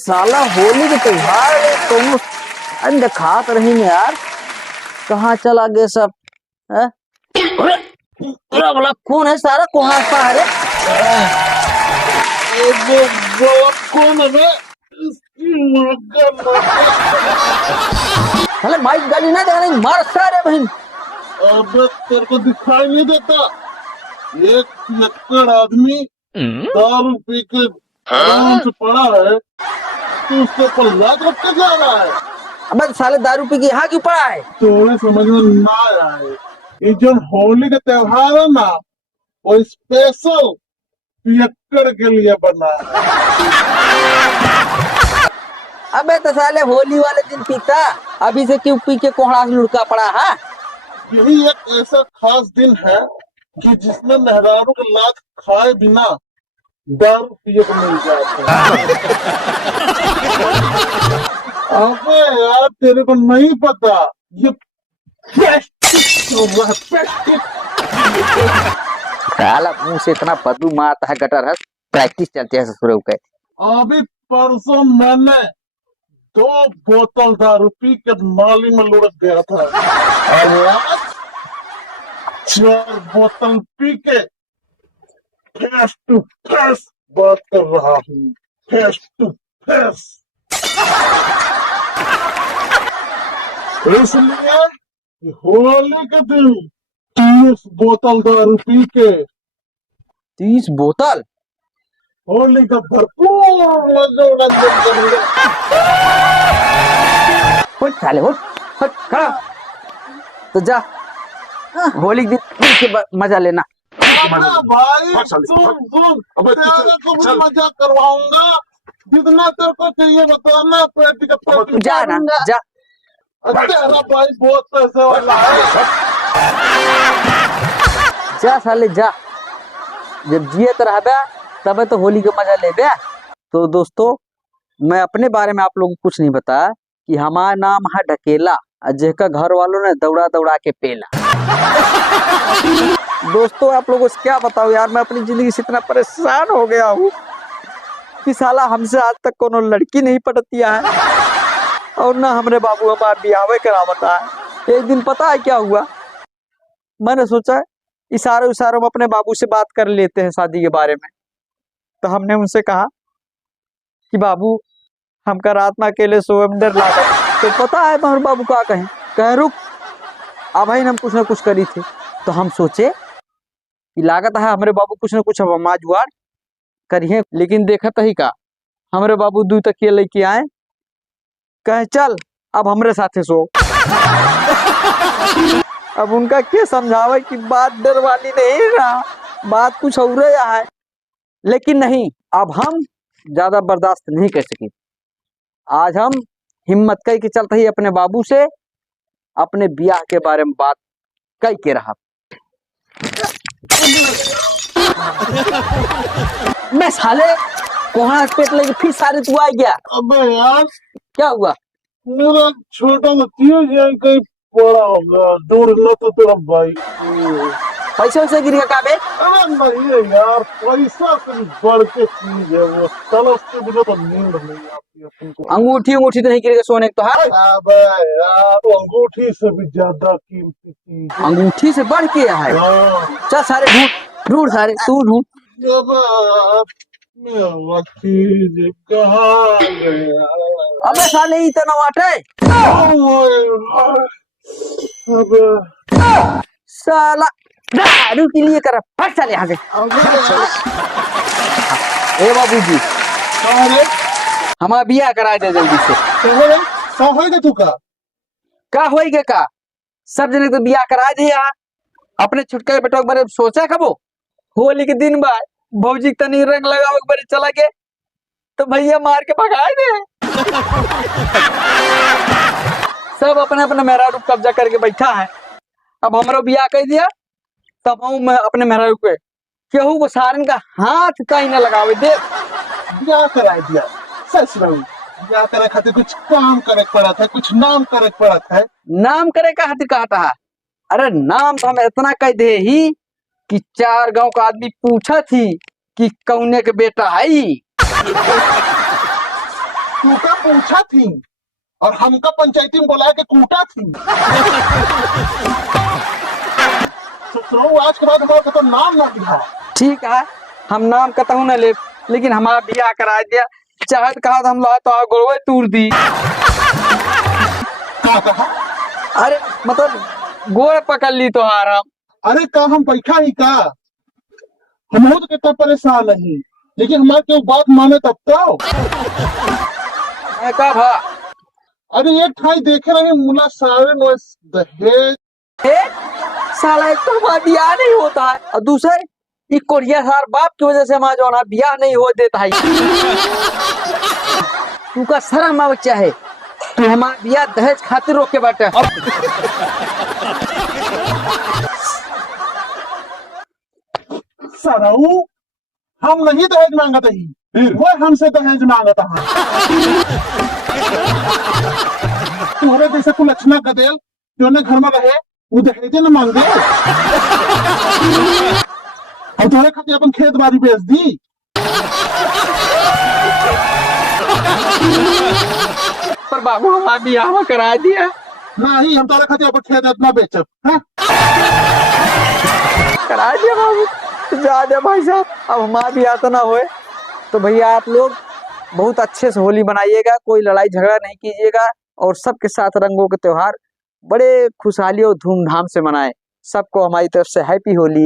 साला होली के त्योहार है, तुम अरे खात रही में यार, कहाँ चला गए सब है? पूरा बोला कौन है सारा कहाँ पा है? कौन है? अरे माइक गाली ना देना, मार सारे बहन। अबे तेरे को दिखाई नहीं देता? एक पियक्कड़ आदमी दारू पी के आराम से पड़ा है, तो उसके ऊपर लात रख के जा रहा है। अबे साले दारू पी के यहाँ क्यों पड़ा है? तुम्हें समझ में ना आए, ये जो होली का त्योहार है ना, वो स्पेशल पियक्कड़ के लिए बना है। अबे तो साले होली वाले दिन पीता, अभी से क्यों पी के कोहड़ा लुढ़का पड़ा है? यही एक ऐसा खास दिन है कि जिसमें मेहरारू के लात खाए बिना दारू पिए को मिल जाता है। अबे यार तेरे को नहीं पता, ये साला मुंह से इतना बदबू मारता है गटर है, प्रैक्टिस चलती है ससुरे के। अभी परसों मैंने 2 बोतल दारू पी के नाली में लुढ़क गया था, और आज 4 बोतल पी के फेस टू फेस बात कर रहा हूँ, फेस टू फेस। इसलिए होली के दिन 30 बोतल दारू पी के 30 बोतल होली का भरपूर मनोरंजन करेंगे। उठ साले उठ, खड़ा तो जा होली के दिन के मजा लेना। भाई सुन तेरे को भी मजा करवाऊंगा, जितना तेरे को चाहिए बताना, पेटी जा ना जा। तेरा भाई बहुत पैसे वाला है। जा साले जा, जब जिए तो रहबे तब तो होली का मजा लेबे। तो दोस्तों, मैं अपने बारे में आप लोगों को कुछ नहीं बताया कि हमारा नाम है ढकेला, जेका घर वालों ने दौड़ा दौड़ा के पेला। दोस्तों आप लोगों से क्या बताऊं यार, मैं अपनी जिंदगी से इतना परेशान हो गया हूँ कि साला हमसे आज तक कोनो लड़की नहीं पटतिया है, और ना हमरे बाबू हमारे बियाह करावता है। एक दिन पता है क्या हुआ, मैंने सोचा इशारों में अपने बाबू से बात कर लेते हैं शादी के बारे में। तो हमने उनसे कहा कि बाबू हमका रात में अकेले सोए में डर लगा। तो पता है हमारे बाबू क्या कहे रुक, अब भाई हम कुछ ना कुछ करी थे। तो हम सोचे कि लागत है हमारे बाबू कुछ ना कुछ हमारा जुगाड़ करिए, लेकिन देखा तो ही का हमारे बाबू 2 तकिए लेके आए, कहे चल अब हमरे साथे सो। अब उनका क्या समझावे कि बात डर वाली नहीं रहा, बात कुछ और है। लेकिन नहीं, अब हम ज्यादा बर्दाश्त नहीं कर सके। आज हम हिम्मत कई के चलते ही अपने बाबू से अपने ब्याह के बारे में बात कई के रहा। मैं साले कोहड़ा पेट लेके फिर सारे तू आ गया। अबे यार क्या हुआ? मेरा छोटा चीज है, कहीं पड़ा होगा, ढूंढना तो तेरा भाई। पैसे वैसे गिर गया का बे? अरे नहीं है यार, पैसा से बढ़ के चीज है वो, चलो उसके बिना तो नींद नहीं आती है तुमको। अंगूठी तो नहीं गिरेगा सोने तो है? अबे यार अंगूठी से भी ज्यादा कीमती चीज, अंगूठी से बढ़ के है। चल सारे ढूंढ सारे तू ढूंढ। मेरा चीज कहाँ गया? अबे साले इतना वाटे साला दारू के लिए कर फट साले यहाँ से। ए बाबूजी हमारा बियाह करा दे जल्दी से। तू का होई का सब जने तो बियाह करा दे यार, अपने छुटका के बेटा बारे सोचा कबो? होली के दिन बाद भौजी तनी रंग लगावे बारे चला के तो भैया मार के भगाए दे। सब अपने अपने मेहरारू कब्जा करके बैठा है। अब हमारा बियाह कर दिया तब मैं अपने मेहरारू पे केहू को सारन का हाथ कहीं न लगावे दे। बियाह करा दिया, सच रहू बियाह करे खातिर कुछ काम करे पड़ा था, कुछ नाम करे पड़ा था। नाम करे का खातिर कहता है? अरे नाम तो हम इतना कह दे ही कि 4 गांव का आदमी पूछा थी कि कौने के बेटा है। तू का पूछा थी और हमका पंचायती में बुला के कूटा थी। ससुरो आज के बाद हमारा तो नाम ना दिखा। ठीक है, हम नाम कतहू न ले, लेकिन हमारा बियाह करा दिया। चाहत कहा हम ला तो गोलवे तूर दी। का कहा? अरे मतलब गोड़ पकड़ ली तो हारा। अरे का हम बैठा ही का, हम तो कितना परेशान नहीं, लेकिन हमारे क्यों बात माने तब तो। मैं कहा भा अरे एक ठाई देखे रहे मुला सारे नो दहेज। ए, साला एक तो हमारा बियाह नहीं होता है, और दूसरे ये कोरिया सार बाप की वजह से हमारा जो है बियाह नहीं हो देता है। तू का शर्म आवे चाहे, तू हमारा बियाह दहेज खातिर रोक के बैठे। सराऊ हम नहीं दहेज मांगत ही, वो हमसे दहेज मांगता है। तुम्हारे जैसे कुल लक्षणा गदेल जो ने घर में रहे वो दहेज न मांगे। और तुम्हारे खातिर अपन खेत बाड़ी बेच दी। पर बाबू हमारा बियाह करा दिया। नहीं हम तुम्हारे खातिर अपन खेत इतना बेचब। हाँ? करा दिया बाबू, जा दे भाई साहब। अब हमारा बियाह तो ना होए तो भैया आप लोग बहुत अच्छे से होली मनाइएगा, कोई लड़ाई झगड़ा नहीं कीजिएगा, और सबके साथ रंगों के त्योहार बड़े खुशहाली और धूमधाम से मनाएं। सबको हमारी तरफ से हैप्पी होली।